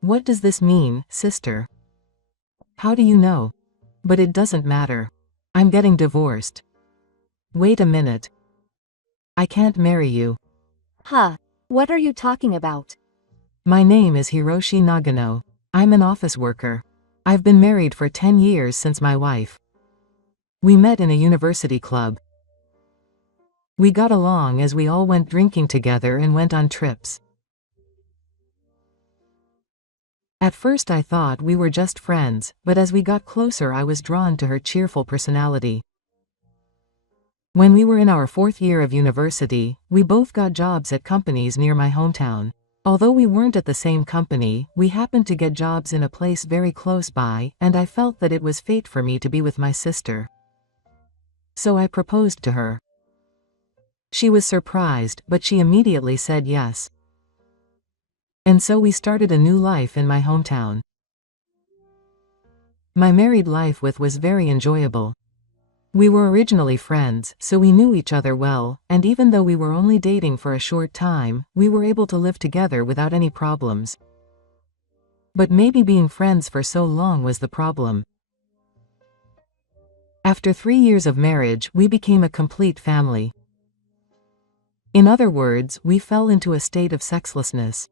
What does this mean, sister? How do you know? But it doesn't matter. I'm getting divorced. Wait a minute. I can't marry you. Huh. What are you talking about? My name is Hiroshi Nagano. I'm an office worker. I've been married for 10 years since my wife. We met in a university club. We got along as we all went drinking together and went on trips. At first I thought we were just friends, but as we got closer I was drawn to her cheerful personality. When we were in our 4th year of university, we both got jobs at companies near my hometown. Although we weren't at the same company, we happened to get jobs in a place very close by, and I felt that it was fate for me to be with my sister. So I proposed to her. She was surprised, but she immediately said yes. And so we started a new life in my hometown. My married life was very enjoyable. We were originally friends, so we knew each other well, and even though we were only dating for a short time, we were able to live together without any problems. But maybe being friends for so long was the problem. After 3 years of marriage, we became a complete family. In other words, we fell into a state of sexlessness.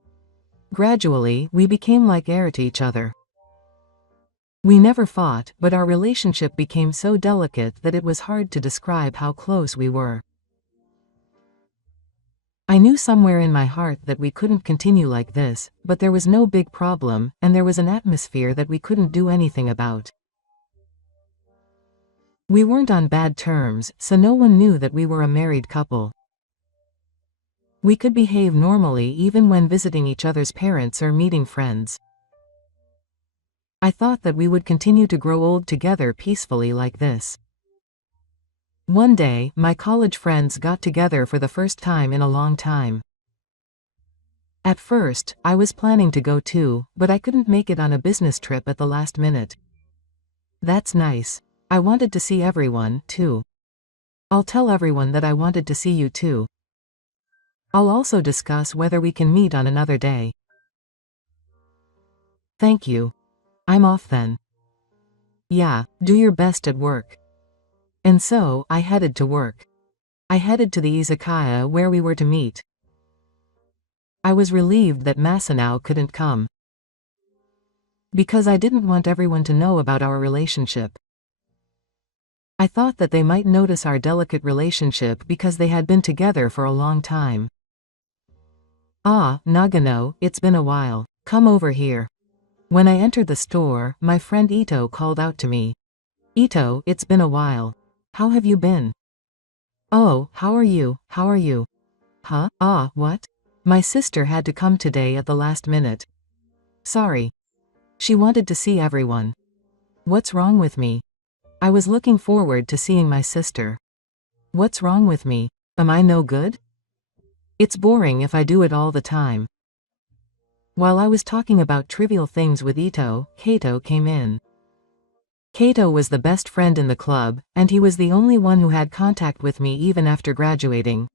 Gradually, we became like air to each other. We never fought, but our relationship became so delicate that it was hard to describe how close we were. I knew somewhere in my heart that we couldn't continue like this, but there was no big problem, and there was an atmosphere that we couldn't do anything about. We weren't on bad terms, so no one knew that we were a married couple. We could behave normally even when visiting each other's parents or meeting friends. I thought that we would continue to grow old together peacefully like this. One day, my college friends got together for the first time in a long time. At first, I was planning to go too, but I couldn't make it on a business trip at the last minute. That's nice. I wanted to see everyone, too. I'll tell everyone that I wanted to see you too. I'll also discuss whether we can meet on another day. Thank you. I'm off then. Yeah, do your best at work. And so, I headed to work. I headed to the izakaya where we were to meet. I was relieved that Masanao couldn't come. Because I didn't want everyone to know about our relationship. I thought that they might notice our delicate relationship because they had been together for a long time. Ah, Nagano, it's been a while. Come over here. When I entered the store, my friend Ito called out to me. Ito, it's been a while. How have you been? Oh, how are you? How are you? Huh? Ah, what? My sister had to come today at the last minute. Sorry. She wanted to see everyone. What's wrong with me? I was looking forward to seeing my sister. What's wrong with me? Am I no good? It's boring if I do it all the time. While I was talking about trivial things with Ito, Kato came in. Kato was the best friend in the club, and he was the only one who had contact with me even after graduating.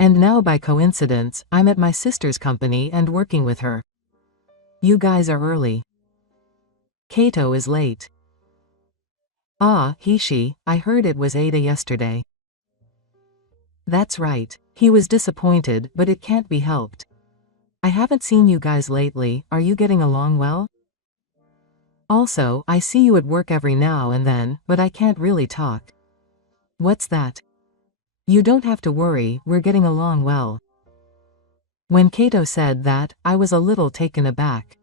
And now by coincidence, I'm at my sister's company and working with her. You guys are early. Kato is late. Ah, Hishi, I heard it was Ada yesterday. That's right. He was disappointed, but it can't be helped. I haven't seen you guys lately, are you getting along well? Also, I see you at work every now and then, but I can't really talk. What's that? You don't have to worry, we're getting along well. When Kato said that, I was a little taken aback.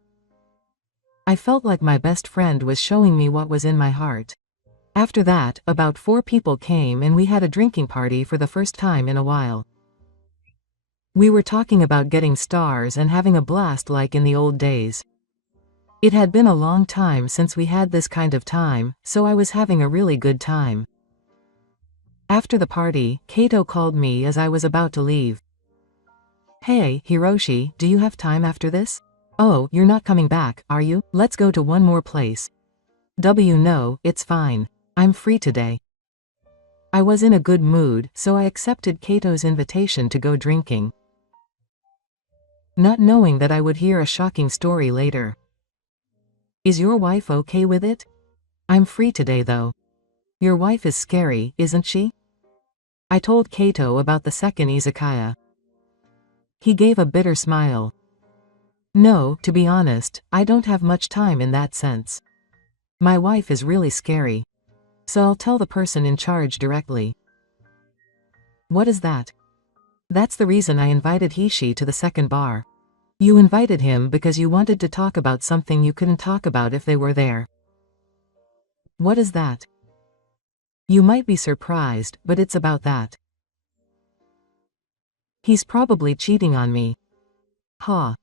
I felt like my best friend was showing me what was in my heart. After that, about 4 people came and we had a drinking party for the first time in a while. We were talking about getting stars and having a blast like in the old days. It had been a long time since we had this kind of time, so I was having a really good time. After the party, Kato called me as I was about to leave. Hey, Hiroshi, do you have time after this? Oh, you're not coming back, are you? Let's go to one more place. No, it's fine. I'm free today. I was in a good mood, so I accepted Kato's invitation to go drinking. not knowing that I would hear a shocking story later. Is your wife okay with it? I'm free today though. Your wife is scary, isn't she? I told Kato about the second izakaya. He gave a bitter smile. No, to be honest, I don't have much time in that sense. My wife is really scary. So I'll tell the person in charge directly. What is that? That's the reason I invited Hishi to the second bar. You invited him because you wanted to talk about something you couldn't talk about if they were there. What is that? You might be surprised, but it's about that. He's probably cheating on me. Ha.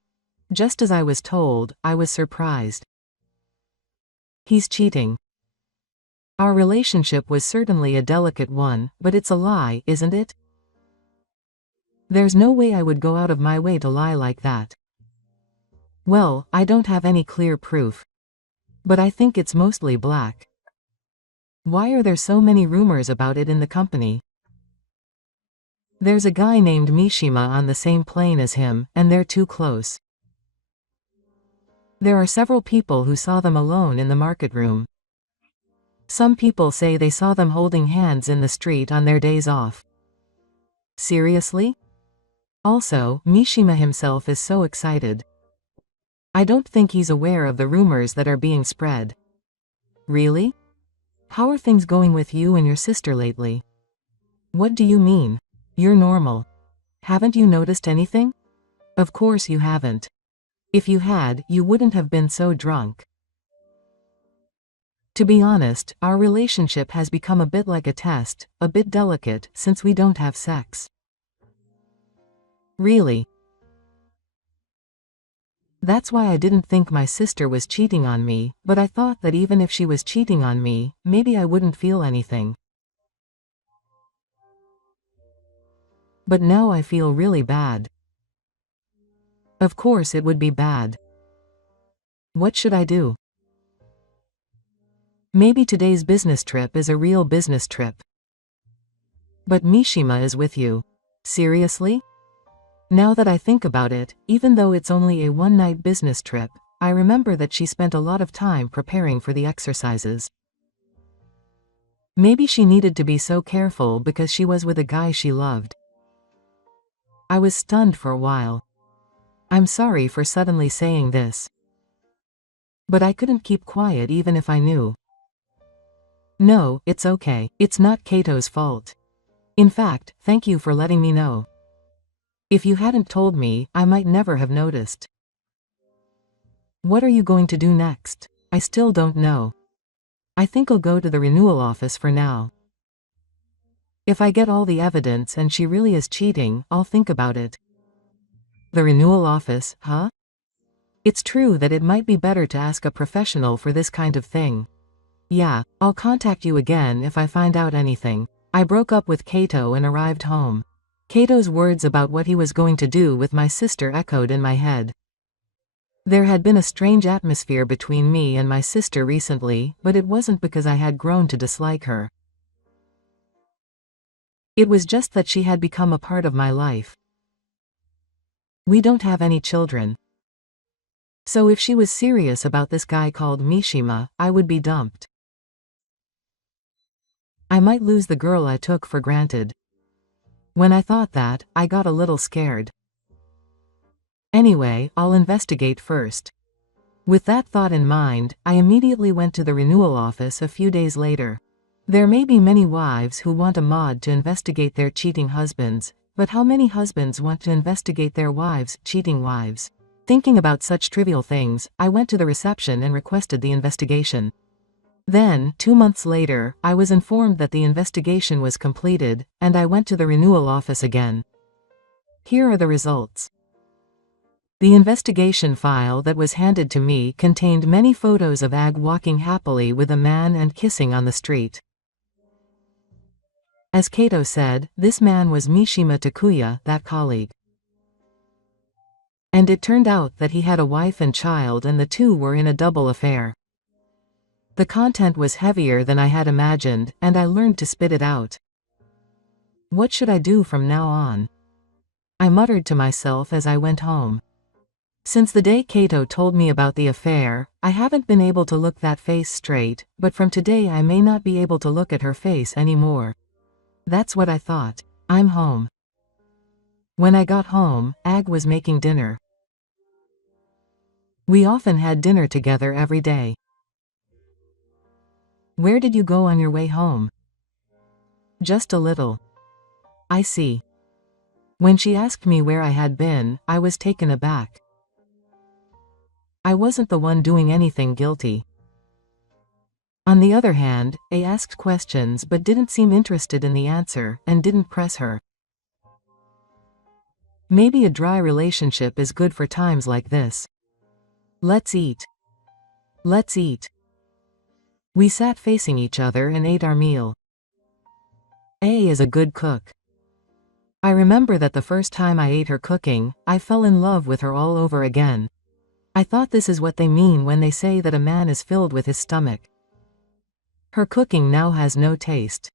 Just as I was told, I was surprised. He's cheating. Our relationship was certainly a delicate one, but it's a lie, isn't it? There's no way I would go out of my way to lie like that. Well, I don't have any clear proof. But I think it's mostly black. Why are there so many rumors about it in the company? There's a guy named Mishima on the same plane as him, and they're too close. There are several people who saw them alone in the market room. Some people say they saw them holding hands in the street on their days off. Seriously? Also, Mishima himself is so excited. I don't think he's aware of the rumors that are being spread. Really? How are things going with you and your sister lately? What do you mean? You're normal. Haven't you noticed anything? Of course you haven't. If you had, you wouldn't have been so drunk. To be honest, our relationship has become a bit like a test, a bit delicate, since we don't have sex. Really? That's why I didn't think my sister was cheating on me, but I thought that even if she was cheating on me, maybe I wouldn't feel anything. But now I feel really bad. Of course it would be bad. What should I do? Maybe today's business trip is a real business trip. But Mishima is with you. Seriously? Now that I think about it, even though it's only a one-night business trip, I remember that she spent a lot of time preparing for the exercises. Maybe she needed to be so careful because she was with a guy she loved. I was stunned for a while. I'm sorry for suddenly saying this. But I couldn't keep quiet even if I knew. No, it's okay. It's not Kato's fault. In fact, thank you for letting me know. If you hadn't told me, I might never have noticed. What are you going to do next? I still don't know. I think I'll go to the renewal office for now. If I get all the evidence and she really is cheating, I'll think about it. The renewal office, huh? It's true that it might be better to ask a professional for this kind of thing. Yeah, I'll contact you again if I find out anything. I broke up with Kato and arrived home. Kato's words about what he was going to do with my sister echoed in my head. There had been a strange atmosphere between me and my sister recently, but it wasn't because I had grown to dislike her. It was just that she had become a part of my life. We don't have any children. So if she was serious about this guy called Mishima, I would be dumped. I might lose the girl I took for granted. When I thought that, I got a little scared. Anyway, I'll investigate first. With that thought in mind, I immediately went to the renewal office a few days later. There may be many wives who want a mod to investigate their cheating husbands, but how many husbands want to investigate their wives' cheating wives? Thinking about such trivial things, I went to the reception and requested the investigation. Then, 2 months later, I was informed that the investigation was completed, and I went to the renewal office again. Here are the results. The investigation file that was handed to me contained many photos of Ag walking happily with a man and kissing on the street. As Kato said, this man was Mishima Takuya, that colleague. And it turned out that he had a wife and child, and the two were in a double affair. The content was heavier than I had imagined, and I learned to spit it out. What should I do from now on? I muttered to myself as I went home. Since the day Kato told me about the affair, I haven't been able to look that face straight, but from today I may not be able to look at her face anymore. That's what I thought. I'm home. When I got home, Ag was making dinner. We often had dinner together every day. Where did you go on your way home? Just a little. I see. When she asked me where I had been, I was taken aback. I wasn't the one doing anything guilty. On the other hand, A asked questions but didn't seem interested in the answer, and didn't press her. Maybe a dry relationship is good for times like this. Let's eat. Let's eat. We sat facing each other and ate our meal. A is a good cook. I remember that the first time I ate her cooking, I fell in love with her all over again. I thought this is what they mean when they say that a man is filled with his stomach. Her cooking now has no taste.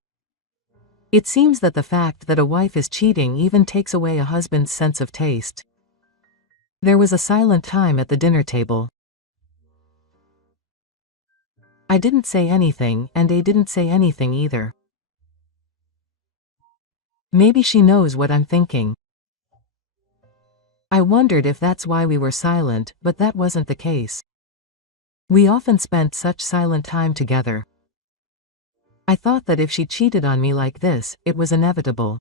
It seems that the fact that a wife is cheating even takes away a husband's sense of taste. There was a silent time at the dinner table. I didn't say anything, and A didn't say anything either. Maybe she knows what I'm thinking. I wondered if that's why we were silent, but that wasn't the case. We often spent such silent time together. I thought that if she cheated on me like this, it was inevitable.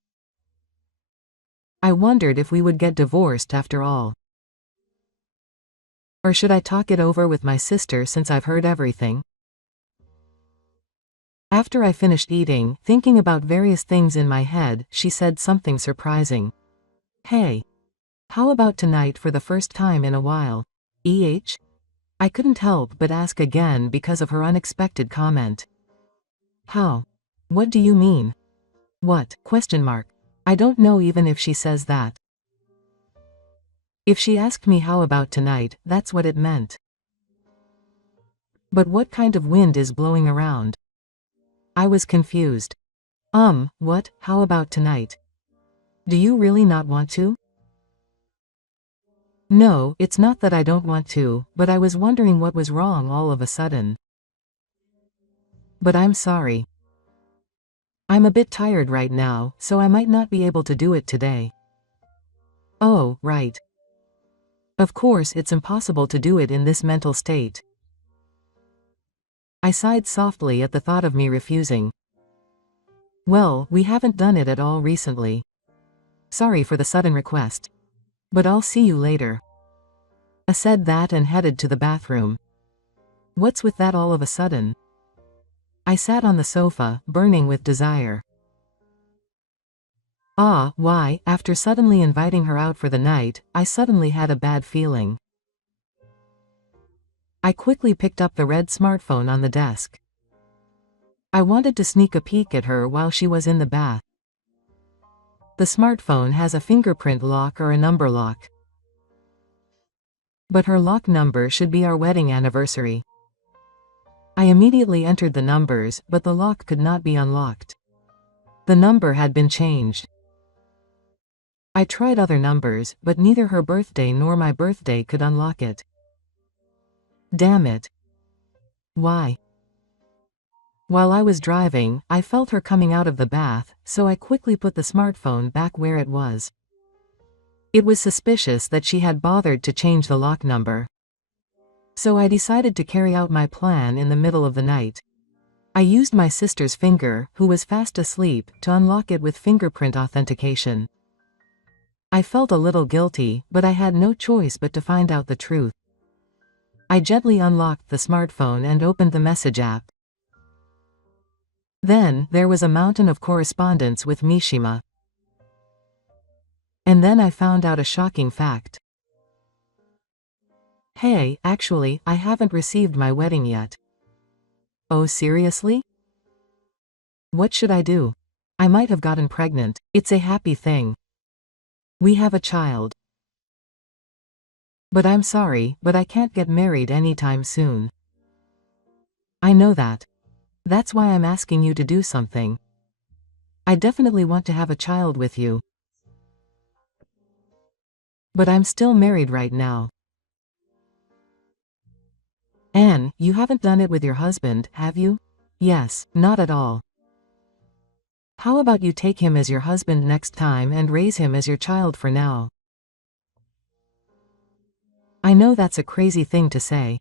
I wondered if we would get divorced after all. Or should I talk it over with my sister since I've heard everything? After I finished eating, thinking about various things in my head, she said something surprising. Hey. How about tonight for the first time in a while? I couldn't help but ask again because of her unexpected comment. How? What do you mean? What? ? I don't know even if she says that. If she asked me how about tonight, that's what it meant. But what kind of wind is blowing around? I was confused. What? How about tonight? Do you really not want to? No, it's not that I don't want to, but I was wondering what was wrong all of a sudden. But I'm sorry. I'm a bit tired right now, so I might not be able to do it today. Oh, right. Of course it's impossible to do it in this mental state. I sighed softly at the thought of me refusing. Well, we haven't done it at all recently. Sorry for the sudden request. But I'll see you later. I said that and headed to the bathroom. What's with that all of a sudden? I sat on the sofa, burning with desire. Why, after suddenly inviting her out for the night, I suddenly had a bad feeling. I quickly picked up the red smartphone on the desk. I wanted to sneak a peek at her while she was in the bath. The smartphone has a fingerprint lock or a number lock. But her lock number should be our wedding anniversary. I immediately entered the numbers, but the lock could not be unlocked. The number had been changed. I tried other numbers, but neither her birthday nor my birthday could unlock it. Damn it. Why? While I was driving, I felt her coming out of the bath, so I quickly put the smartphone back where it was. It was suspicious that she had bothered to change the lock number. So I decided to carry out my plan in the middle of the night. I used my sister's finger, who was fast asleep, to unlock it with fingerprint authentication. I felt a little guilty, but I had no choice but to find out the truth. I gently unlocked the smartphone and opened the message app. Then, there was a mountain of correspondence with Mishima. And then I found out a shocking fact. Hey, actually, I haven't received my wedding yet. Oh, seriously? What should I do? I might have gotten pregnant. It's a happy thing. We have a child. But I'm sorry, but I can't get married anytime soon. I know that. That's why I'm asking you to do something. I definitely want to have a child with you. But I'm still married right now. Anne, you haven't done it with your husband, have you? Yes, not at all. How about you take him as your husband next time and raise him as your child for now? I know that's a crazy thing to say.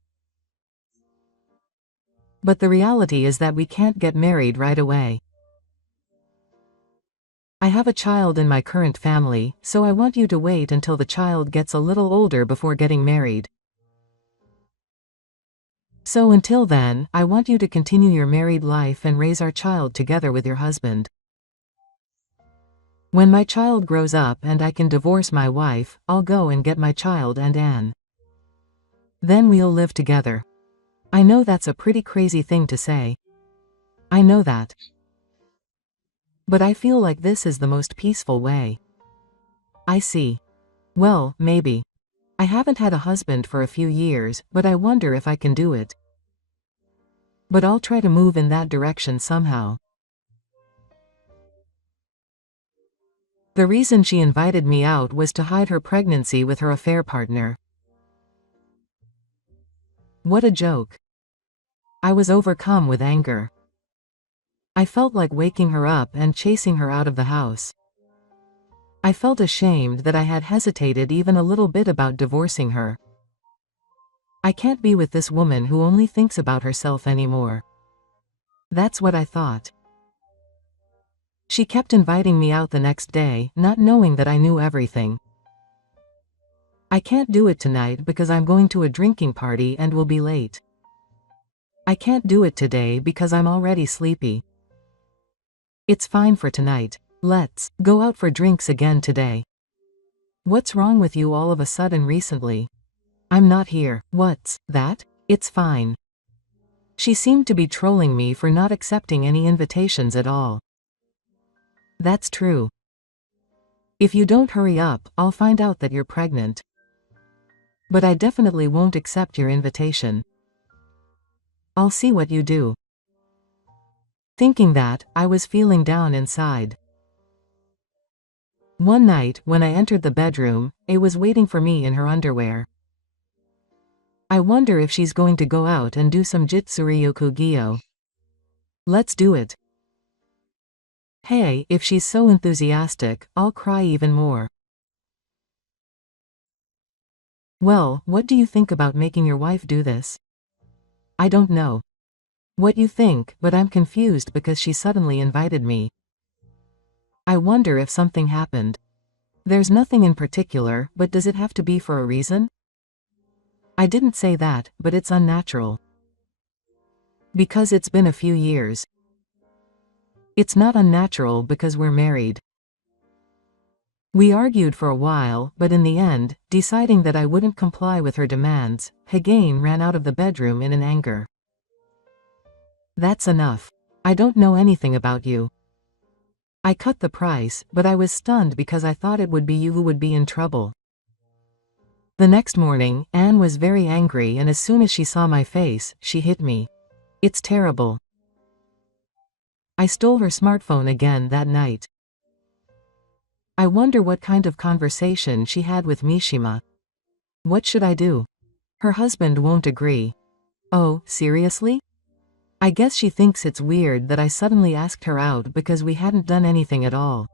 But the reality is that we can't get married right away. I have a child in my current family, so I want you to wait until the child gets a little older before getting married. So until then, I want you to continue your married life and raise our child together with your husband. When my child grows up and I can divorce my wife, I'll go and get my child and Anne. Then we'll live together. I know that's a pretty crazy thing to say. I know that. But I feel like this is the most peaceful way. I see. Well, maybe. I haven't had a husband for a few years, but I wonder if I can do it. But I'll try to move in that direction somehow. The reason she invited me out was to hide her pregnancy with her affair partner. What a joke. I was overcome with anger. I felt like waking her up and chasing her out of the house. I felt ashamed that I had hesitated even a little bit about divorcing her. I can't be with this woman who only thinks about herself anymore. That's what I thought. She kept inviting me out the next day, not knowing that I knew everything. I can't do it tonight because I'm going to a drinking party and will be late. I can't do it today because I'm already sleepy. It's fine for tonight. Let's go out for drinks again today. What's wrong with you all of a sudden recently? I'm not here. What's that? It's fine. She seemed to be trolling me for not accepting any invitations at all. That's true. If you don't hurry up, I'll find out that you're pregnant. But I definitely won't accept your invitation. I'll see what you do. Thinking that, I was feeling down inside. One night, when I entered the bedroom, A was waiting for me in her underwear. I wonder if she's going to go out and do some jitsuryu-kugyo. Let's do it. Hey, if she's so enthusiastic, I'll cry even more. Well, what do you think about making your wife do this? I don't know what you think, but I'm confused because she suddenly invited me. I wonder if something happened. There's nothing in particular, but does it have to be for a reason? I didn't say that, but it's unnatural. Because it's been a few years. It's not unnatural because we're married. We argued for a while, but in the end, deciding that I wouldn't comply with her demands, Hagain ran out of the bedroom in an anger. That's enough. I don't know anything about you. I cut the price, but I was stunned because I thought it would be you who would be in trouble. The next morning, Anne was very angry, and as soon as she saw my face, she hit me. It's terrible. I stole her smartphone again that night. I wonder what kind of conversation she had with Mishima. What should I do? Her husband won't agree. Oh, seriously? I guess she thinks it's weird that I suddenly asked her out because we hadn't done anything at all.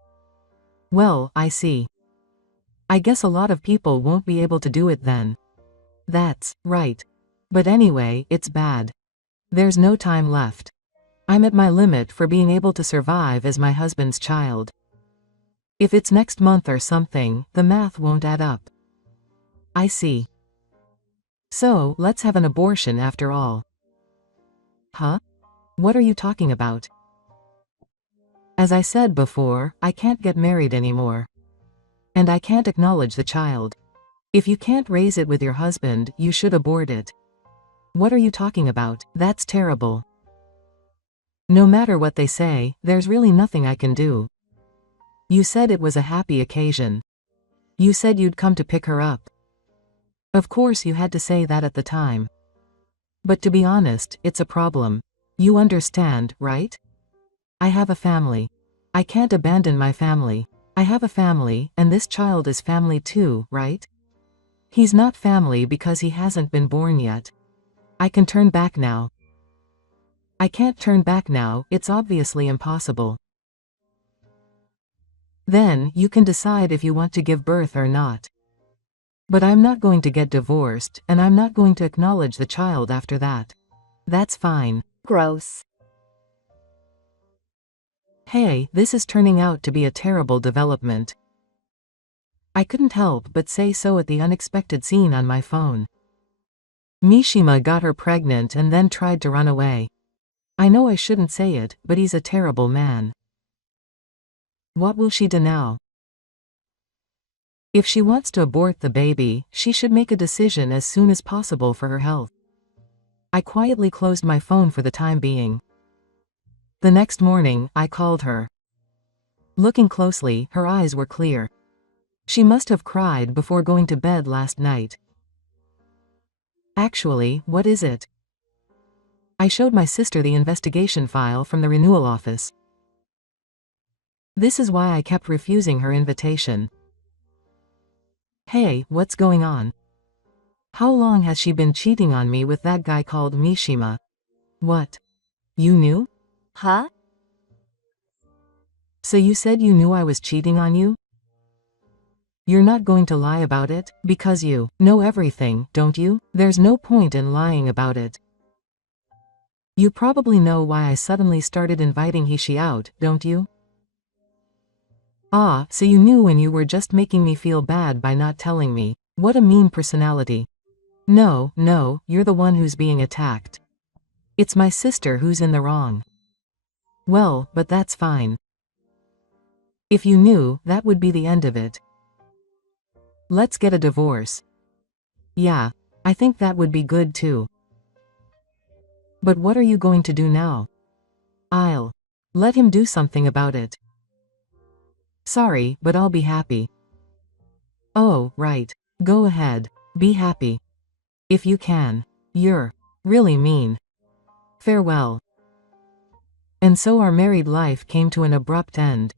Well, I see. I guess a lot of people won't be able to do it then. That's right. But anyway, it's bad. There's no time left. I'm at my limit for being able to survive as my husband's child. If it's next month or something, the math won't add up. I see. So, let's have an abortion after all. Huh? What are you talking about? As I said before, I can't get married anymore. And I can't acknowledge the child. If you can't raise it with your husband, you should abort it. What are you talking about? That's terrible. No matter what they say, there's really nothing I can do. You said it was a happy occasion. You said you'd come to pick her up. Of course you had to say that at the time. But to be honest, it's a problem. You understand, right? I have a family. I can't abandon my family. I have a family, and this child is family too, right? He's not family because he hasn't been born yet. I can turn back now. I can't turn back now, it's obviously impossible. Then, you can decide if you want to give birth or not. But I'm not going to get divorced, and I'm not going to acknowledge the child after that. That's fine. Gross. Hey, this is turning out to be a terrible development. I couldn't help but say so at the unexpected scene on my phone. Mishima got her pregnant and then tried to run away. I know I shouldn't say it, but he's a terrible man. What will she do now? If she wants to abort the baby, she should make a decision as soon as possible for her health. I quietly closed my phone for the time being. The next morning, I called her. Looking closely, her eyes were clear. She must have cried before going to bed last night. Actually, what is it? I showed my sister the investigation file from the renewal office. This is why I kept refusing her invitation. Hey, what's going on? How long has she been cheating on me with that guy called Mishima? What? You knew? Huh? So you said you knew I was cheating on you? You're not going to lie about it, because you know everything, don't you? There's no point in lying about it. You probably know why I suddenly started inviting Hishi out, don't you? Ah, so you knew and you were just making me feel bad by not telling me. What a mean personality. No, you're the one who's being attacked. It's my sister who's in the wrong. Well, but that's fine. If you knew, that would be the end of it. Let's get a divorce. Yeah, I think that would be good too. But what are you going to do now? I'll let him do something about it. Sorry, but I'll be happy. Oh, right. Go ahead. Be happy. If you can. You're really mean. Farewell. And so our married life came to an abrupt end.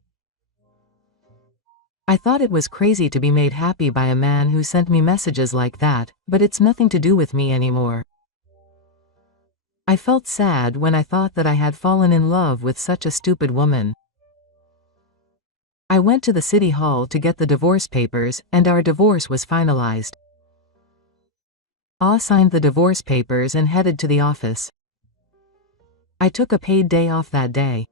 I thought it was crazy to be made happy by a man who sent me messages like that, but it's nothing to do with me anymore. I felt sad when I thought that I had fallen in love with such a stupid woman. I went to the city hall to get the divorce papers, and our divorce was finalized. Ah signed the divorce papers and headed to the office. I took a paid day off that day.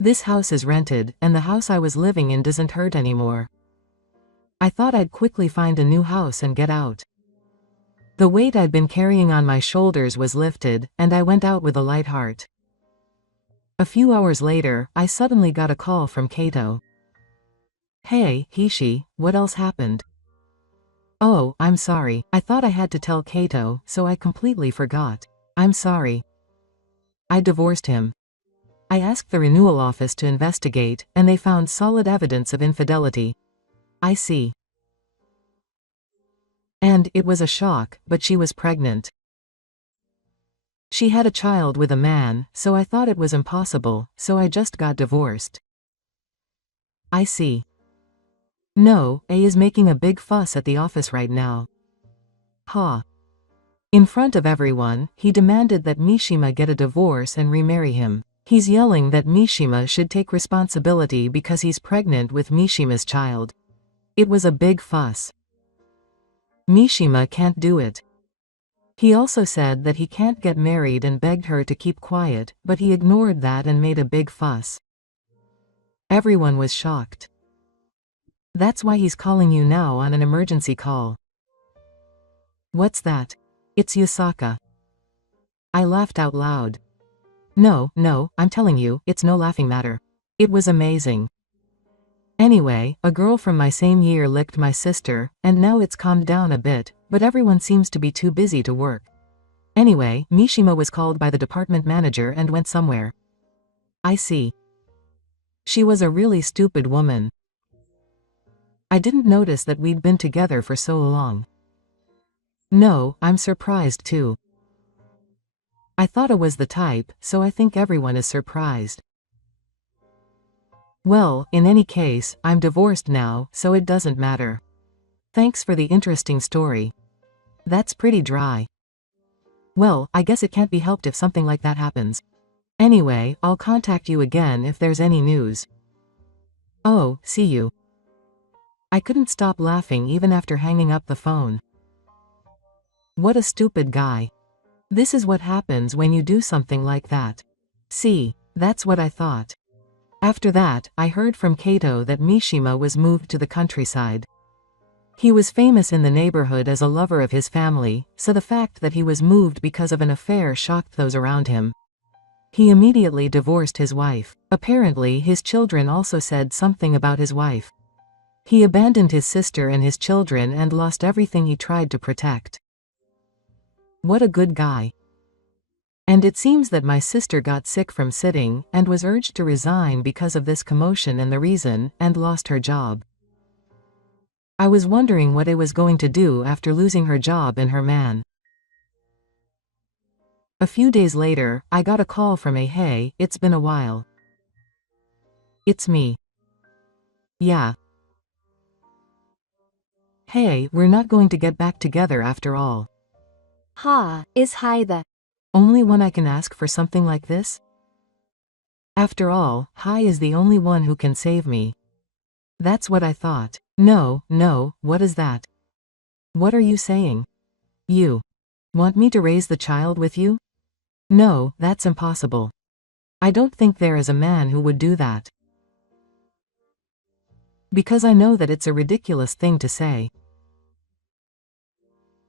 This house is rented, and the house I was living in doesn't hurt anymore. I thought I'd quickly find a new house and get out. The weight I'd been carrying on my shoulders was lifted, and I went out with a light heart. A few hours later, I suddenly got a call from Kato. Hey, Hishi, what else happened? Oh, I'm sorry. I thought I had to tell Kato, so I completely forgot. I'm sorry. I divorced him. I asked the renewal office to investigate, and they found solid evidence of infidelity. I see. And it was a shock, but she was pregnant. She had a child with a man, so I thought it was impossible, so I just got divorced. I see. No, A is making a big fuss at the office right now. Ha. In front of everyone, he demanded that Mishima get a divorce and remarry him. He's yelling that Mishima should take responsibility because he's pregnant with Mishima's child. It was a big fuss. Mishima can't do it. He also said that he can't get married and begged her to keep quiet, but he ignored that and made a big fuss. Everyone was shocked. That's why he's calling you now on an emergency call. What's that? It's Yusaka. I laughed out loud. No, I'm telling you, it's no laughing matter. It was amazing. Anyway, a girl from my same year licked my sister, and now it's calmed down a bit, but everyone seems to be too busy to work. Anyway, Mishima was called by the department manager and went somewhere. I see. She was a really stupid woman. I didn't notice that we'd been together for so long. No, I'm surprised too. I thought I was the type, so I think everyone is surprised. Well, in any case, I'm divorced now, so it doesn't matter. Thanks for the interesting story. That's pretty dry. Well, I guess it can't be helped if something like that happens. Anyway, I'll contact you again if there's any news. Oh, see you. I couldn't stop laughing even after hanging up the phone. What a stupid guy. This is what happens when you do something like that. See, that's what I thought. After that, I heard from Kato that Mishima was moved to the countryside. He was famous in the neighborhood as a lover of his family, so the fact that he was moved because of an affair shocked those around him. He immediately divorced his wife. Apparently, his children also said something about his wife. He abandoned his sister and his children and lost everything he tried to protect. What a good guy. And it seems that my sister got sick from sitting, and was urged to resign because of this commotion and the reason, and lost her job. I was wondering what I was going to do after losing her job and her man. A few days later, I got a call from a "Hey, it's been a while." It's me. Yeah. Hey, we're not going to get back together after all. Ha, is Hi the only one I can ask for something like this? After all, Hi is the only one who can save me. That's what I thought. No, what is that? What are you saying? You want me to raise the child with you? No, that's impossible. I don't think there is a man who would do that. Because I know that it's a ridiculous thing to say.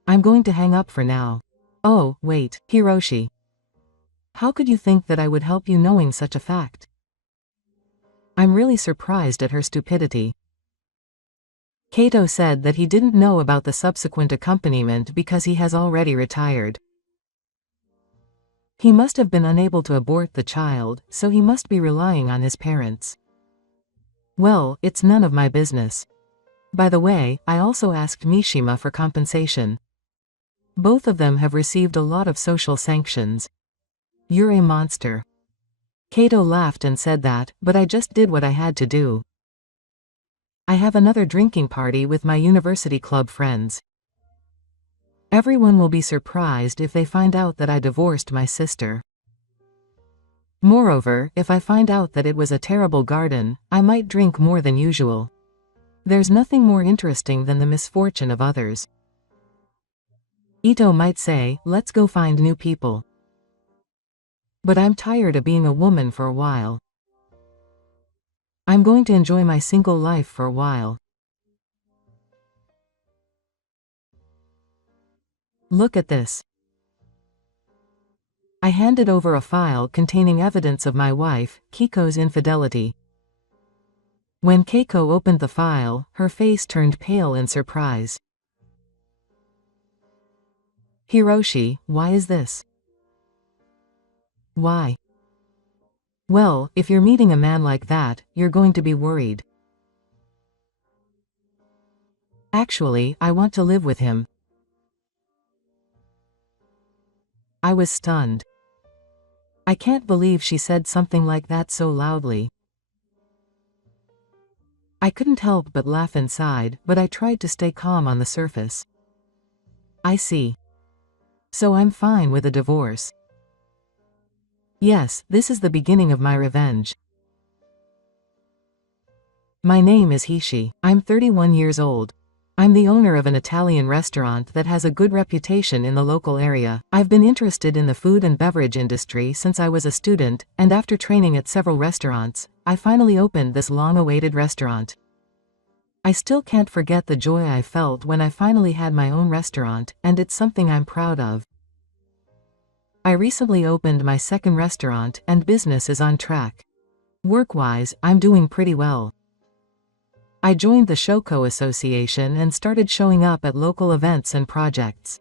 I'm going to hang up for now. Oh, wait, Hiroshi. How could you think that I would help you knowing such a fact? I'm really surprised at her stupidity. Kato said that he didn't know about the subsequent accompaniment because he has already retired. He must have been unable to abort the child, so he must be relying on his parents. Well, it's none of my business. By the way, I also asked Mishima for compensation. Both of them have received a lot of social sanctions. You're a monster. Kato laughed and said that, but I just did what I had to do. I have another drinking party with my university club friends. Everyone will be surprised if they find out that I divorced my sister. Moreover, if I find out that it was a terrible garden, I might drink more than usual. There's nothing more interesting than the misfortune of others. Ito might say, let's go find new people. But I'm tired of being a woman for a while. I'm going to enjoy my single life for a while. Look at this. I handed over a file containing evidence of my wife, Kiko's infidelity. When Keiko opened the file, her face turned pale in surprise. Hiroshi, why is this? Why? Well, if you're meeting a man like that, you're going to be worried. Actually, I want to live with him. I was stunned. I can't believe she said something like that so loudly. I couldn't help but laugh inside, but I tried to stay calm on the surface. I see. So I'm fine with a divorce. Yes, this is the beginning of my revenge. My name is Hishi. I'm 31 years old. I'm the owner of an Italian restaurant that has a good reputation in the local area. I've been interested in the food and beverage industry since I was a student, and after training at several restaurants, I finally opened this long-awaited restaurant. I still can't forget the joy I felt when I finally had my own restaurant, and it's something I'm proud of. I recently opened my second restaurant, and business is on track. Work-wise, I'm doing pretty well. I joined the Shoko Association and started showing up at local events and projects.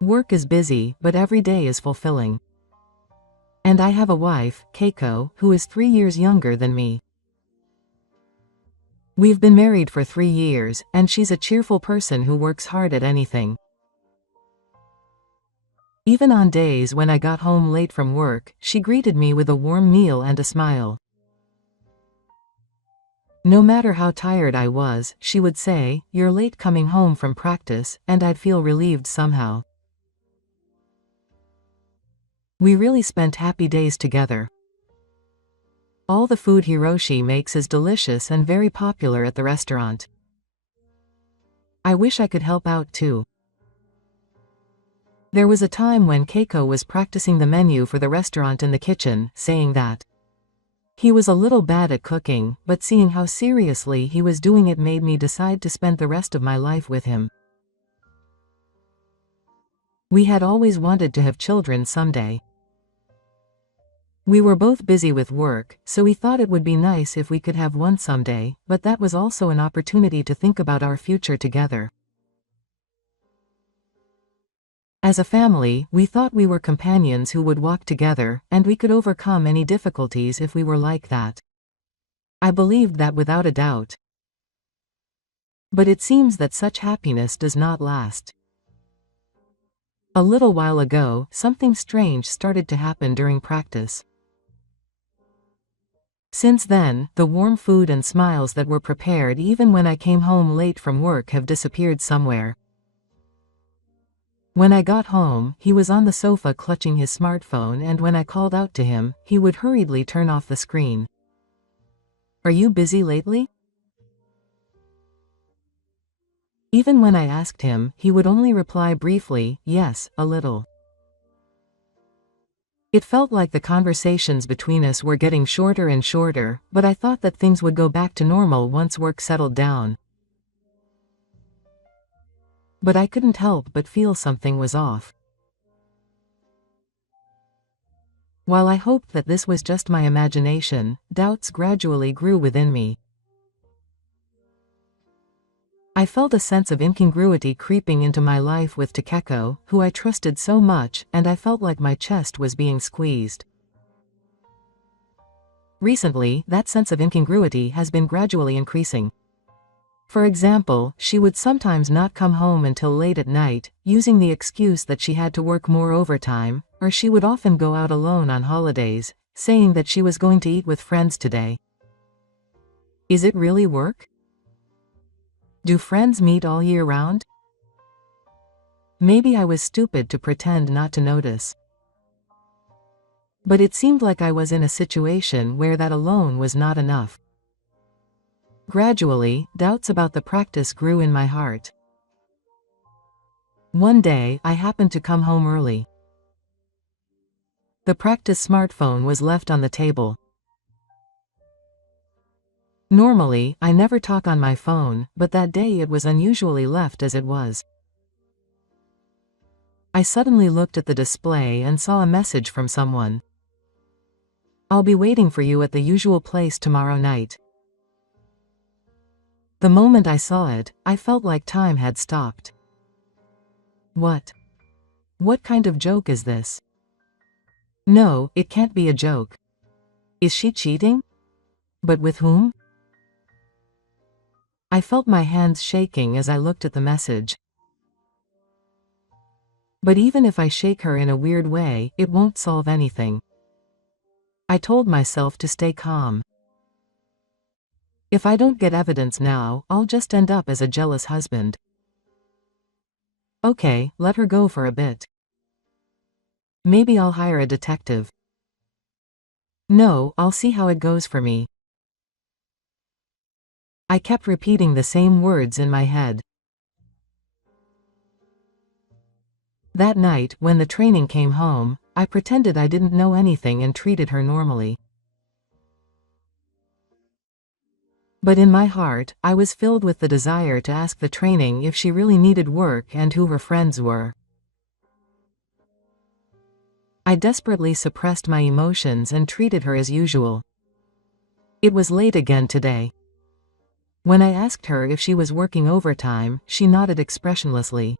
Work is busy, but every day is fulfilling. And I have a wife, Keiko, who is 3 years younger than me. We've been married for 3 years, and she's a cheerful person who works hard at anything. Even on days when I got home late from work, she greeted me with a warm meal and a smile. No matter how tired I was, she would say, "You're late coming home from practice," and I'd feel relieved somehow. We really spent happy days together. All the food Hiroshi makes is delicious and very popular at the restaurant. I wish I could help out too. There was a time when Keiko was practicing the menu for the restaurant in the kitchen, saying that he was a little bad at cooking, but seeing how seriously he was doing it made me decide to spend the rest of my life with him. We had always wanted to have children someday. We were both busy with work, so we thought it would be nice if we could have one someday, but that was also an opportunity to think about our future together. As a family, we thought we were companions who would walk together, and we could overcome any difficulties if we were like that. I believed that without a doubt. But it seems that such happiness does not last. A little while ago, something strange started to happen during practice. Since then, the warm food and smiles that were prepared even when I came home late from work have disappeared somewhere. When I got home, he was on the sofa clutching his smartphone, and when I called out to him, he would hurriedly turn off the screen. Are you busy lately? Even when I asked him, he would only reply briefly, yes, a little. It felt like the conversations between us were getting shorter and shorter, but I thought that things would go back to normal once work settled down. But I couldn't help but feel something was off. While I hoped that this was just my imagination, doubts gradually grew within me. I felt a sense of incongruity creeping into my life with Takeko, who I trusted so much, and I felt like my chest was being squeezed. Recently, that sense of incongruity has been gradually increasing. For example, she would sometimes not come home until late at night, using the excuse that she had to work more overtime, or she would often go out alone on holidays, saying that she was going to eat with friends today. Is it really work? Do friends meet all year round? Maybe I was stupid to pretend not to notice. But it seemed like I was in a situation where that alone was not enough. Gradually, doubts about the practice grew in my heart. One day, I happened to come home early. The practice smartphone was left on the table. Normally, I never talk on my phone, but that day it was unusually left as it was. I suddenly looked at the display and saw a message from someone. I'll be waiting for you at the usual place tomorrow night. The moment I saw it, I felt like time had stopped. What? What kind of joke is this? No, it can't be a joke. Is she cheating? But with whom? I felt my hands shaking as I looked at the message. But even if I shake her in a weird way, it won't solve anything. I told myself to stay calm. If I don't get evidence now, I'll just end up as a jealous husband. Okay, let her go for a bit. Maybe I'll hire a detective. No, I'll see how it goes for me. I kept repeating the same words in my head. That night, when the training came home, I pretended I didn't know anything and treated her normally. But in my heart, I was filled with the desire to ask the training if she really needed work and who her friends were. I desperately suppressed my emotions and treated her as usual. It was late again today. When I asked her if she was working overtime, she nodded expressionlessly.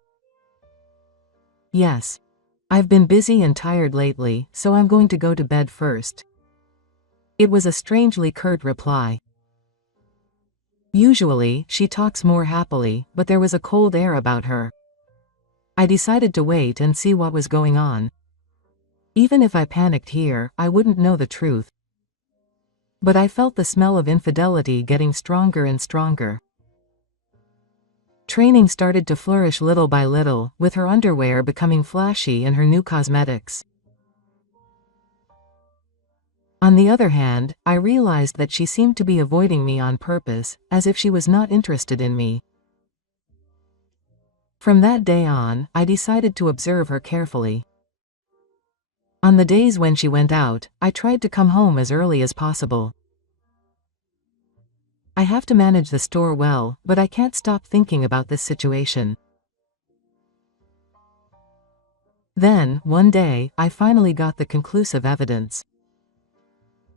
Yes. I've been busy and tired lately, so I'm going to go to bed first. It was a strangely curt reply. Usually, she talks more happily, but there was a cold air about her. I decided to wait and see what was going on. Even if I panicked here, I wouldn't know the truth. But I felt the smell of infidelity getting stronger and stronger. Training started to flourish little by little, with her underwear becoming flashy and her new cosmetics. On the other hand, I realized that she seemed to be avoiding me on purpose, as if she was not interested in me. From that day on, I decided to observe her carefully. On the days when she went out, I tried to come home as early as possible. I have to manage the store well, but I can't stop thinking about this situation. Then, one day, I finally got the conclusive evidence.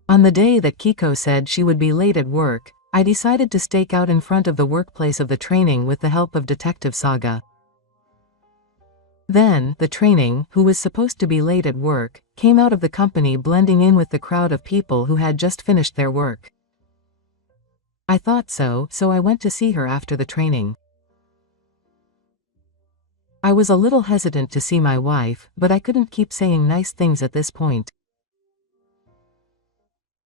On the day that Kiko said she would be late at work, I decided to stake out in front of the workplace of the training with the help of Detective Saga. Then, the training, who was supposed to be late at work, came out of the company blending in with the crowd of people who had just finished their work. I thought so I went to see her after the training. I was a little hesitant to see my wife, but I couldn't keep saying nice things at this point.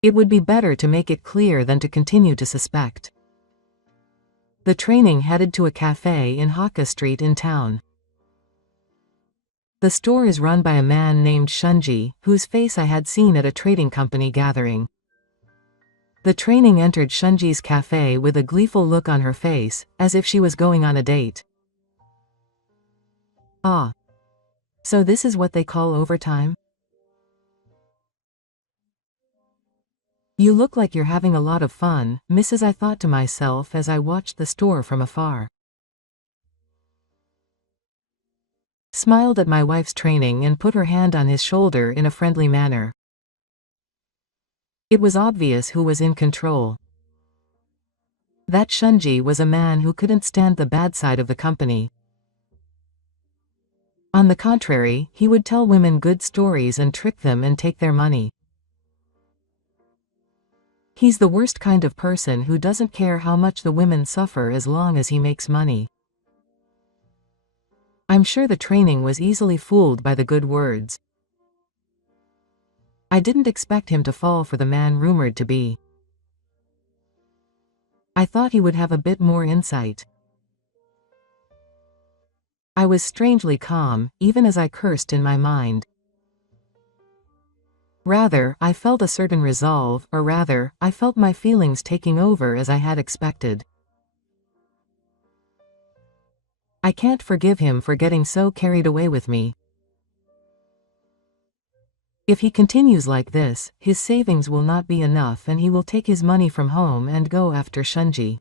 It would be better to make it clear than to continue to suspect. The training headed to a cafe in Hakka Street in town. The store is run by a man named Shunji, whose face I had seen at a trading company gathering. The training entered Shunji's cafe with a gleeful look on her face, as if she was going on a date. Ah. So this is what they call overtime? You look like you're having a lot of fun, Mrs. I thought to myself as I watched the store from afar. Smiled at my wife's training and put her hand on his shoulder in a friendly manner. It was obvious who was in control. That Shunji was a man who couldn't stand the bad side of the company. On the contrary, he would tell women good stories and trick them and take their money. He's the worst kind of person who doesn't care how much the women suffer as long as he makes money. I'm sure the training was easily fooled by the good words. I didn't expect him to fall for the man rumored to be. I thought he would have a bit more insight. I was strangely calm, even as I cursed in my mind. Rather, I felt a certain resolve, or rather, I felt my feelings taking over as I had expected. I can't forgive him for getting so carried away with me. If he continues like this, his savings will not be enough and he will take his money from home and go after Shunji.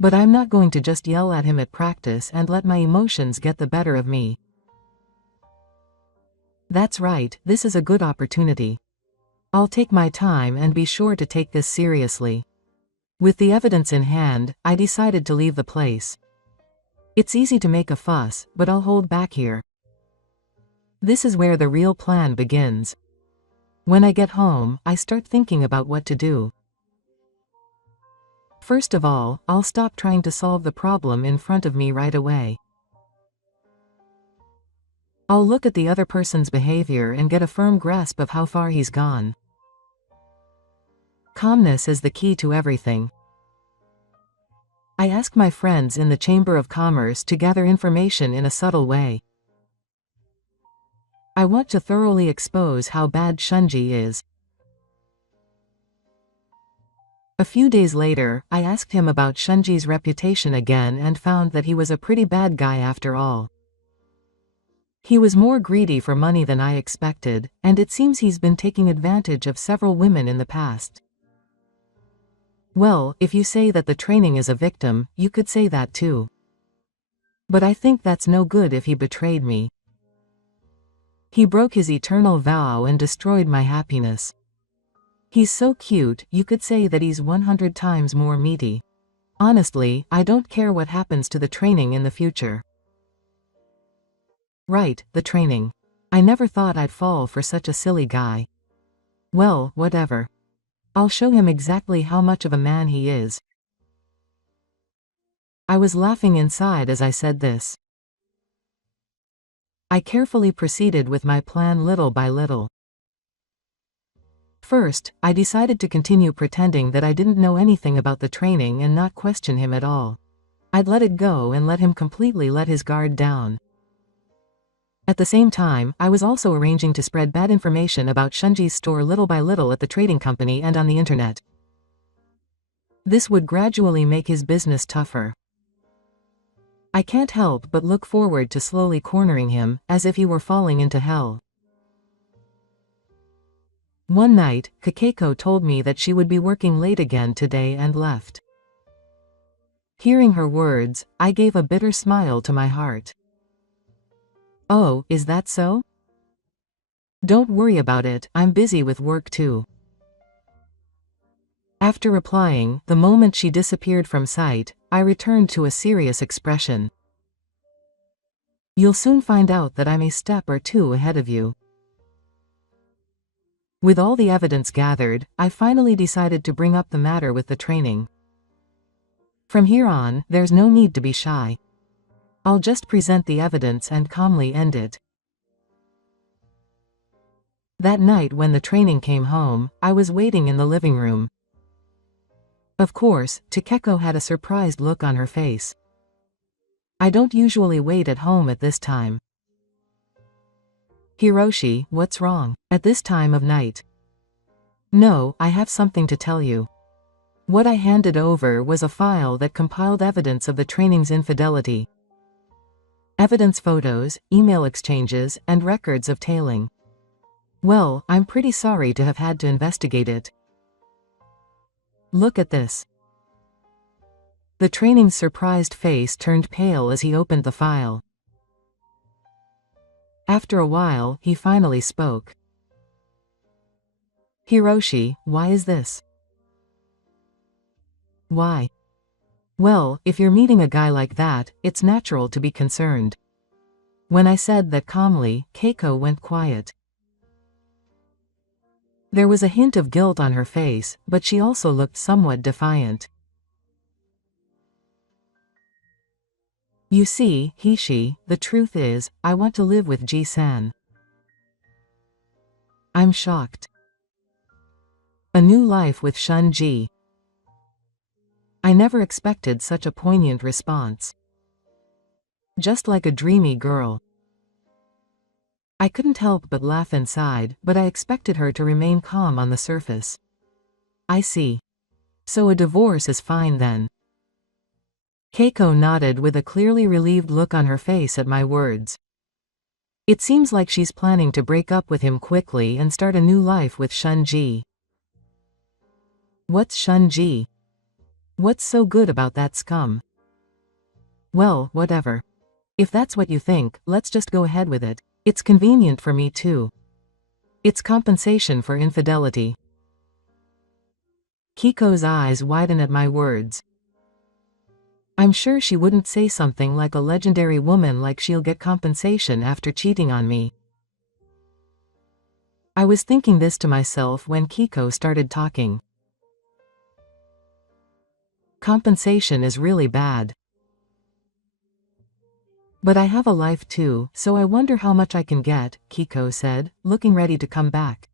But I'm not going to just yell at him at practice and let my emotions get the better of me. That's right, this is a good opportunity. I'll take my time and be sure to take this seriously. With the evidence in hand, I decided to leave the place. It's easy to make a fuss, but I'll hold back here. This is where the real plan begins. When I get home, I start thinking about what to do. First of all, I'll stop trying to solve the problem in front of me right away. I'll look at the other person's behavior and get a firm grasp of how far he's gone. Calmness is the key to everything. I ask my friends in the Chamber of Commerce to gather information in a subtle way. I want to thoroughly expose how bad Shunji is. A few days later, I asked him about Shunji's reputation again and found that he was a pretty bad guy after all. He was more greedy for money than I expected, and it seems he's been taking advantage of several women in the past. Well, if you say that the training is a victim, you could say that too. But I think that's no good if he betrayed me. He broke his eternal vow and destroyed my happiness. He's so cute, you could say that he's 100 times more meaty. Honestly, I don't care what happens to the training in the future. Right, the training. I never thought I'd fall for such a silly guy. Well, whatever. I'll show him exactly how much of a man he is. I was laughing inside as I said this. I carefully proceeded with my plan little by little. First, I decided to continue pretending that I didn't know anything about the training and not question him at all. I'd let it go and let him completely let his guard down. At the same time, I was also arranging to spread bad information about Shunji's store little by little at the trading company and on the internet. This would gradually make his business tougher. I can't help but look forward to slowly cornering him, as if he were falling into hell. One night, Keiko told me that she would be working late again today and left. Hearing her words, I gave a bitter smile to my heart. Oh, is that so? Don't worry about it, I'm busy with work too. After replying, the moment she disappeared from sight, I returned to a serious expression. You'll soon find out that I'm a step or two ahead of you. With all the evidence gathered, I finally decided to bring up the matter with the training. From here on, there's no need to be shy. I'll just present the evidence and calmly end it. That night when the training came home, I was waiting in the living room. Of course, Keiko had a surprised look on her face. I don't usually wait at home at this time. Hiroshi, what's wrong? At this time of night? No, I have something to tell you. What I handed over was a file that compiled evidence of the training's infidelity. Evidence photos, email exchanges, and records of tailing. Well, I'm pretty sorry to have had to investigate it. Look at this. The training's surprised face turned pale as he opened the file. After a while, he finally spoke. Hiroshi, why is this? Why? Well, if you're meeting a guy like that, it's natural to be concerned. When I said that calmly, Keiko went quiet. There was a hint of guilt on her face, but she also looked somewhat defiant. You see, Hishi, the truth is, I want to live with Ji-san. I'm shocked. A new life with Shunji. I never expected such a poignant response. Just like a dreamy girl. I couldn't help but laugh inside, but I expected her to remain calm on the surface. I see. So a divorce is fine then. Keiko nodded with a clearly relieved look on her face at my words. It seems like she's planning to break up with him quickly and start a new life with Shunji. What's Shunji? What's so good about that scum? Well, whatever. If that's what you think, let's just go ahead with it. It's convenient for me too. It's compensation for infidelity. Keiko's eyes widen at my words. I'm sure she wouldn't say something like a legendary woman like she'll get compensation after cheating on me. I was thinking this to myself when Keiko started talking. Compensation is really bad. But I have a life too, so I wonder how much I can get, Keiko said, looking ready to come back.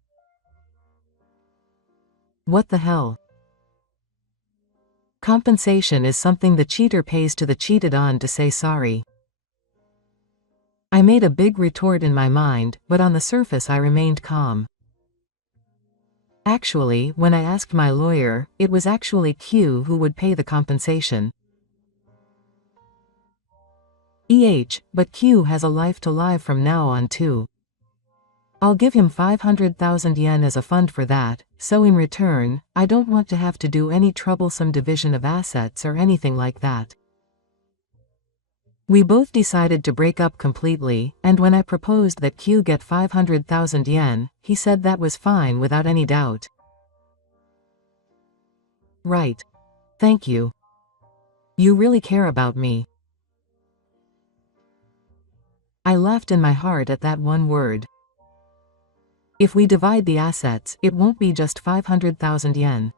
What the hell? Compensation is something the cheater pays to the cheated on to say sorry. I made a big retort in my mind, but on the surface I remained calm. Actually, when I asked my lawyer, it was actually Q who would pay the compensation. But Q has a life to live from now on too. I'll give him 500,000 yen as a fund for that, so in return, I don't want to have to do any troublesome division of assets or anything like that. We both decided to break up completely, and when I proposed that Q get 500,000 yen, he said that was fine without any doubt. Right. Thank you. You really care about me. I laughed in my heart at that one word. If we divide the assets, it won't be just 500,000 yen.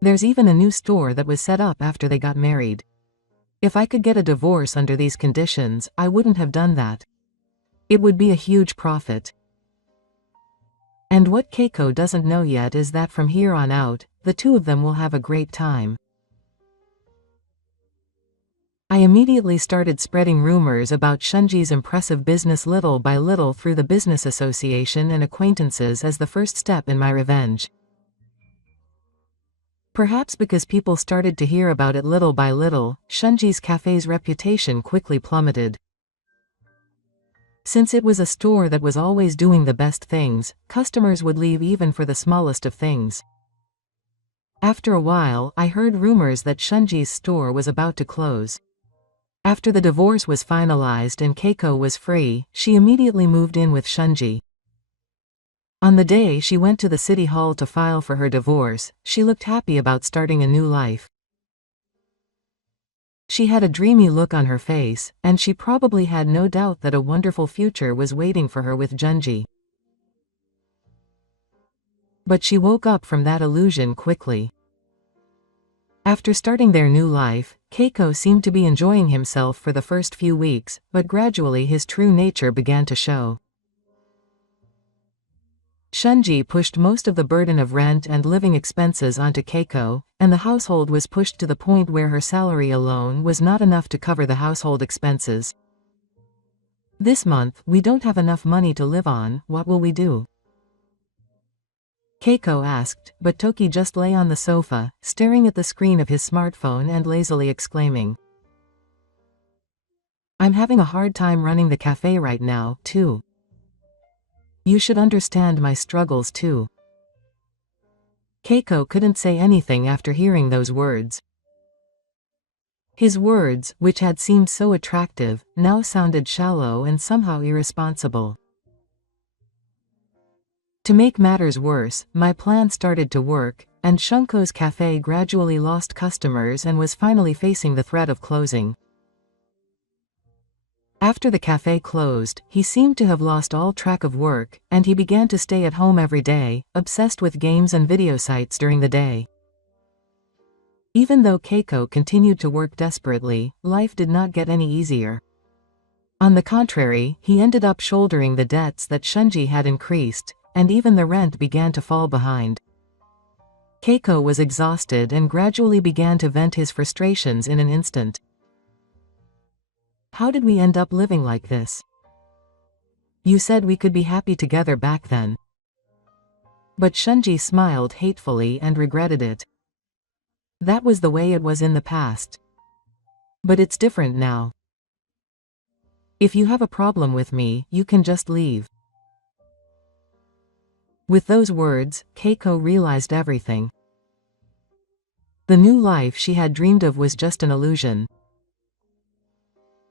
There's even a new store that was set up after they got married. If I could get a divorce under these conditions, I wouldn't have done that. It would be a huge profit. And what Keiko doesn't know yet is that from here on out, the two of them will have a great time. I immediately started spreading rumors about Shunji's impressive business little by little through the business association and acquaintances as the first step in my revenge. Perhaps because people started to hear about it little by little, Shunji's cafe's reputation quickly plummeted. Since it was a store that was always doing the best things, customers would leave even for the smallest of things. After a while, I heard rumors that Shunji's store was about to close. After the divorce was finalized and Keiko was free, she immediately moved in with Shunji. On the day she went to the city hall to file for her divorce, she looked happy about starting a new life. She had a dreamy look on her face, and she probably had no doubt that a wonderful future was waiting for her with Junji. But she woke up from that illusion quickly. After starting their new life, Keiko seemed to be enjoying himself for the first few weeks, but gradually his true nature began to show. Shunji pushed most of the burden of rent and living expenses onto Keiko, and the household was pushed to the point where her salary alone was not enough to cover the household expenses. "This month, we don't have enough money to live on, what will we do?" Keiko asked, but Toki just lay on the sofa, staring at the screen of his smartphone and lazily exclaiming, "I'm having a hard time running the cafe right now, too. You should understand my struggles too." Keiko couldn't say anything after hearing those words. His words, which had seemed so attractive, now sounded shallow and somehow irresponsible. To make matters worse, my plan started to work, and Shunko's cafe gradually lost customers and was finally facing the threat of closing. After the cafe closed, he seemed to have lost all track of work, and he began to stay at home every day, obsessed with games and video sites during the day. Even though Keiko continued to work desperately, life did not get any easier. On the contrary, he ended up shouldering the debts that Shunji had increased, and even the rent began to fall behind. Keiko was exhausted and gradually began to vent his frustrations in an instant. "How did we end up living like this? You said we could be happy together back then." But Shunji smiled hatefully and regretted it. "That was the way it was in the past. But it's different now. If you have a problem with me, you can just leave." With those words, Keiko realized everything. The new life she had dreamed of was just an illusion.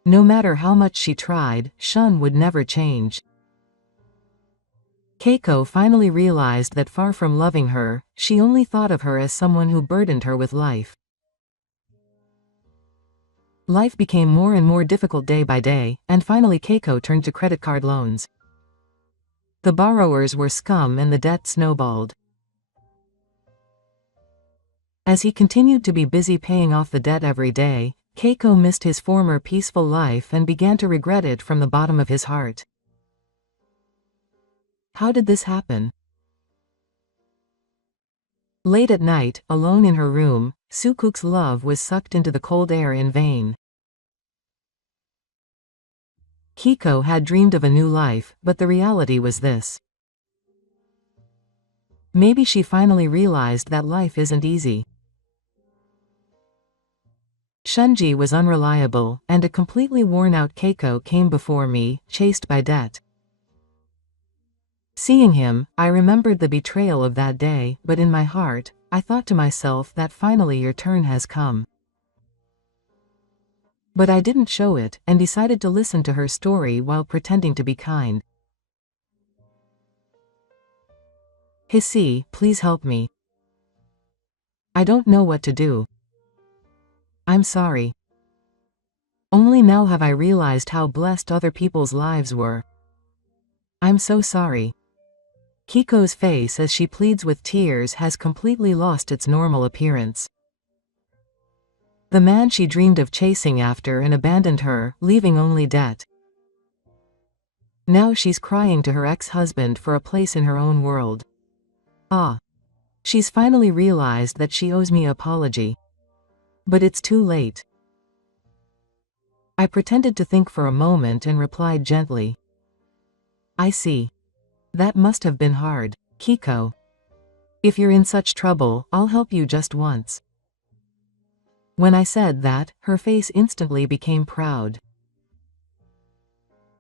No matter how much she tried, Shun would never change. Keiko finally realized that far from loving her, she only thought of her as someone who burdened her with life. Life became more and more difficult day by day, and finally Keiko turned to credit card loans. The borrowers were scum and the debt snowballed. As he continued to be busy paying off the debt every day, Keiko missed his former peaceful life and began to regret it from the bottom of his heart. How did this happen? Late at night, alone in her room, Sukuk's love was sucked into the cold air in vain. Keiko had dreamed of a new life, but the reality was this. Maybe she finally realized that life isn't easy. Shunji was unreliable, and a completely worn-out Keiko came before me, chased by debt. Seeing him, I remembered the betrayal of that day, but in my heart, I thought to myself that finally your turn has come. But I didn't show it, and decided to listen to her story while pretending to be kind. "Hissi, please help me. I don't know what to do. I'm sorry. Only now have I realized how blessed other people's lives were. I'm so sorry." Keiko's face as she pleads with tears has completely lost its normal appearance. The man she dreamed of chasing after and abandoned her, leaving only debt. Now she's crying to her ex-husband for a place in her own world. Ah. She's finally realized that she owes me an apology. But it's too late. I pretended to think for a moment and replied gently. I see. That must have been hard, Kiko. If you're in such trouble, I'll help you just once. When I said that, her face instantly became proud.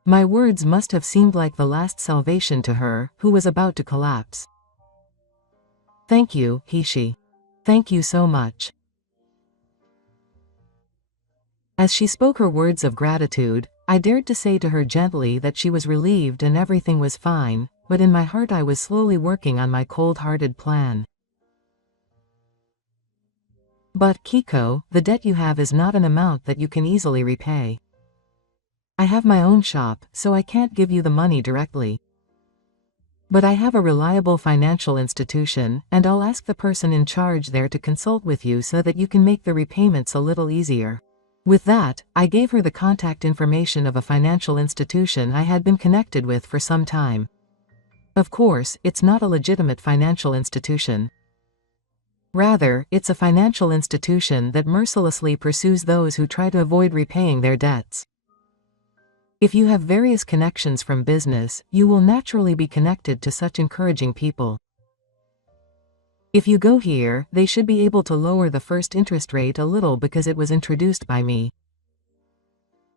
My words must have seemed like the last salvation to her, who was about to collapse. Thank you, Hishi. Thank you so much. As she spoke her words of gratitude, I dared to say to her gently that she was relieved and everything was fine, but in my heart I was slowly working on my cold-hearted plan. But, Kiko, the debt you have is not an amount that you can easily repay. I have my own shop, so I can't give you the money directly. But I have a reliable financial institution, and I'll ask the person in charge there to consult with you so that you can make the repayments a little easier. With that, I gave her the contact information of a financial institution I had been connected with for some time. Of course, it's not a legitimate financial institution. Rather, it's a financial institution that mercilessly pursues those who try to avoid repaying their debts. If you have various connections from business, you will naturally be connected to such encouraging people. If you go here, they should be able to lower the first interest rate a little because it was introduced by me.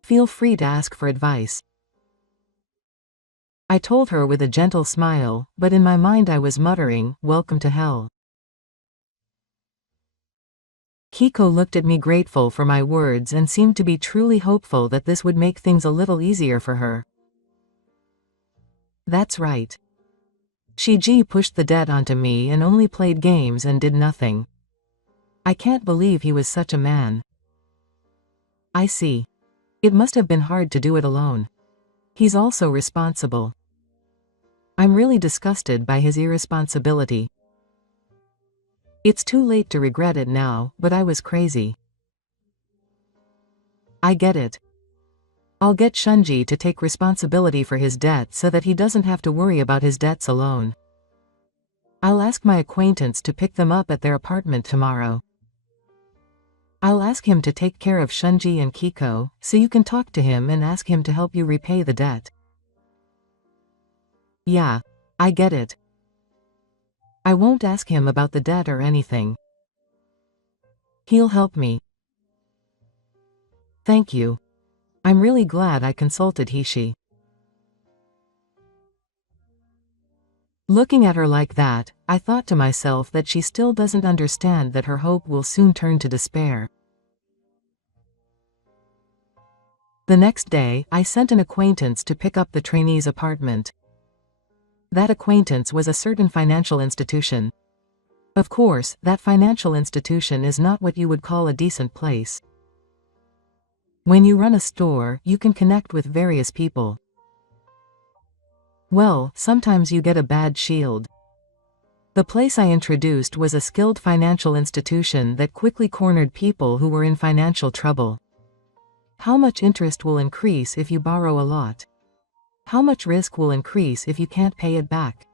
Feel free to ask for advice. I told her with a gentle smile, but in my mind I was muttering, "Welcome to hell." Kiko looked at me grateful for my words and seemed to be truly hopeful that this would make things a little easier for her. That's right. Shiji pushed the debt onto me and only played games and did nothing. I can't believe he was such a man. I see. It must have been hard to do it alone. He's also responsible. I'm really disgusted by his irresponsibility. It's too late to regret it now, but I was crazy. I get it. I'll get Shunji to take responsibility for his debt so that he doesn't have to worry about his debts alone. I'll ask my acquaintance to pick them up at their apartment tomorrow. I'll ask him to take care of Shunji and Kiko, so you can talk to him and ask him to help you repay the debt. Yeah, I get it. I won't ask him about the debt or anything. He'll help me. Thank you. I'm really glad I consulted Hishi. Looking at her like that, I thought to myself that she still doesn't understand that her hope will soon turn to despair. The next day, I sent an acquaintance to pick up the trainee's apartment. That acquaintance was a certain financial institution. Of course, that financial institution is not what you would call a decent place. When you run a store, you can connect with various people. Well, sometimes you get a bad shield. The place I introduced was a skilled financial institution that quickly cornered people who were in financial trouble. How much interest will increase if you borrow a lot? How much risk will increase if you can't pay it back?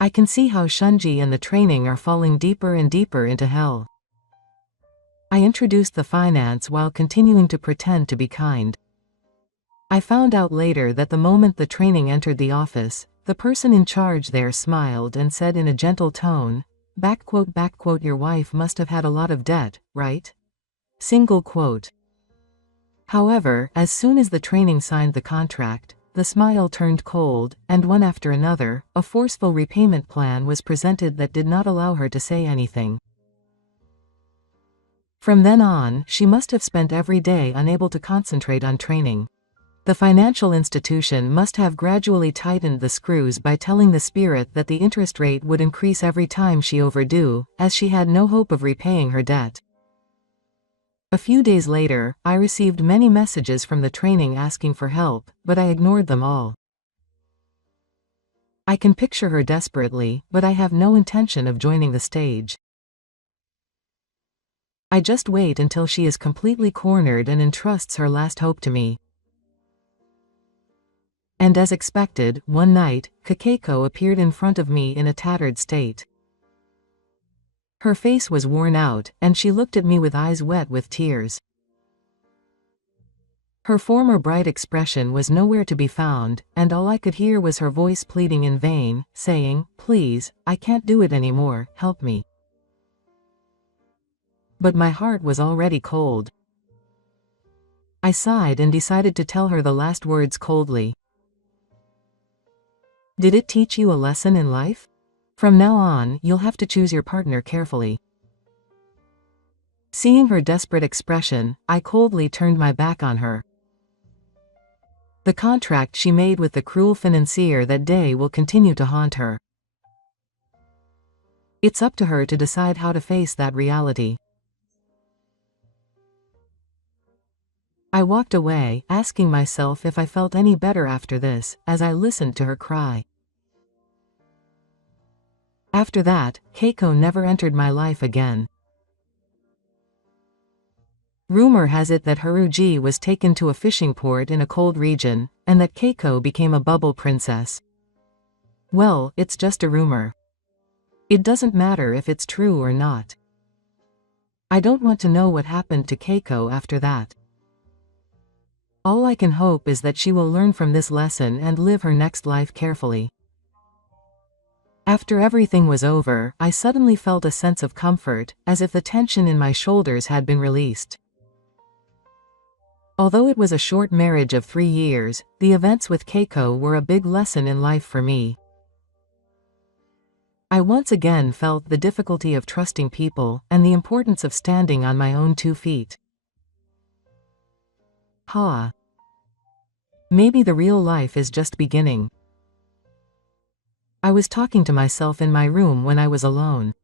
I can see how Shunji and the training are falling deeper and deeper into hell. I introduced the finance while continuing to pretend to be kind. I found out later that the moment the training entered the office, the person in charge there smiled and said in a gentle tone, "Your wife must have had a lot of debt, right?" Single quote. However, as soon as the training signed the contract, the smile turned cold, and one after another, a forceful repayment plan was presented that did not allow her to say anything. From then on, she must have spent every day unable to concentrate on training. The financial institution must have gradually tightened the screws by telling the spirit that the interest rate would increase every time she overdue, as she had no hope of repaying her debt. A few days later, I received many messages from the training asking for help, but I ignored them all. I can picture her desperately, but I have no intention of joining the stage. I just wait until she is completely cornered and entrusts her last hope to me. And as expected, one night, Kakeiko appeared in front of me in a tattered state. Her face was worn out, and she looked at me with eyes wet with tears. Her former bright expression was nowhere to be found, and all I could hear was her voice pleading in vain, saying, "Please, I can't do it anymore, help me." But my heart was already cold. I sighed and decided to tell her the last words coldly. "Did it teach you a lesson in life? From now on, you'll have to choose your partner carefully." Seeing her desperate expression, I coldly turned my back on her. The contract she made with the cruel financier that day will continue to haunt her. It's up to her to decide how to face that reality. I walked away, asking myself if I felt any better after this, as I listened to her cry. After that, Keiko never entered my life again. Rumor has it that Haruji was taken to a fishing port in a cold region, and that Keiko became a bubble princess. Well, it's just a rumor. It doesn't matter if it's true or not. I don't want to know what happened to Keiko after that. All I can hope is that she will learn from this lesson and live her next life carefully. After everything was over, I suddenly felt a sense of comfort, as if the tension in my shoulders had been released. Although it was a short marriage of 3 years, the events with Keiko were a big lesson in life for me. I once again felt the difficulty of trusting people, and the importance of standing on my own 2 feet. Maybe the real life is just beginning. I was talking to myself in my room when I was alone.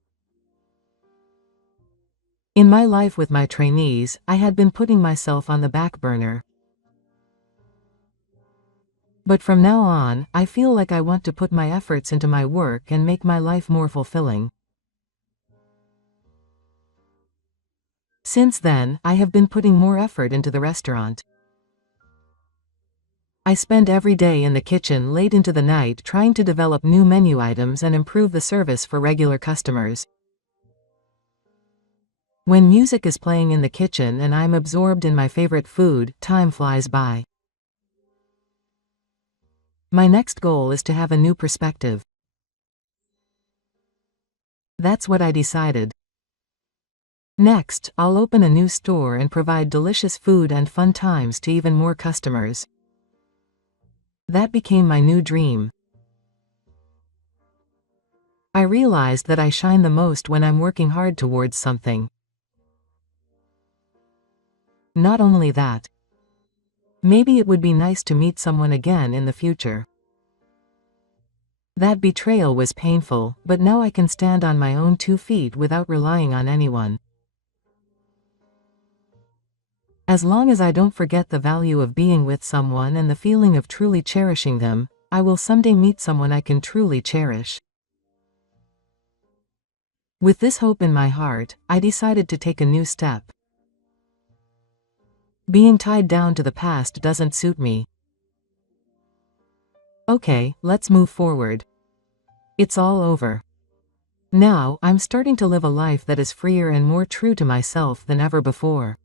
In my life with my trainees, I had been putting myself on the back burner. But from now on, I feel like I want to put my efforts into my work and make my life more fulfilling. Since then, I have been putting more effort into the restaurant. I spend every day in the kitchen late into the night trying to develop new menu items and improve the service for regular customers. When music is playing in the kitchen and I'm absorbed in my favorite food, time flies by. My next goal is to have a new perspective. That's what I decided. Next, I'll open a new store and provide delicious food and fun times to even more customers. That became my new dream. I realized that I shine the most when I'm working hard towards something. Not only that. Maybe it would be nice to meet someone again in the future. That betrayal was painful, but now I can stand on my own 2 feet without relying on anyone. As long as I don't forget the value of being with someone and the feeling of truly cherishing them, I will someday meet someone I can truly cherish. With this hope in my heart, I decided to take a new step. Being tied down to the past doesn't suit me. Okay, let's move forward. It's all over. Now, I'm starting to live a life that is freer and more true to myself than ever before.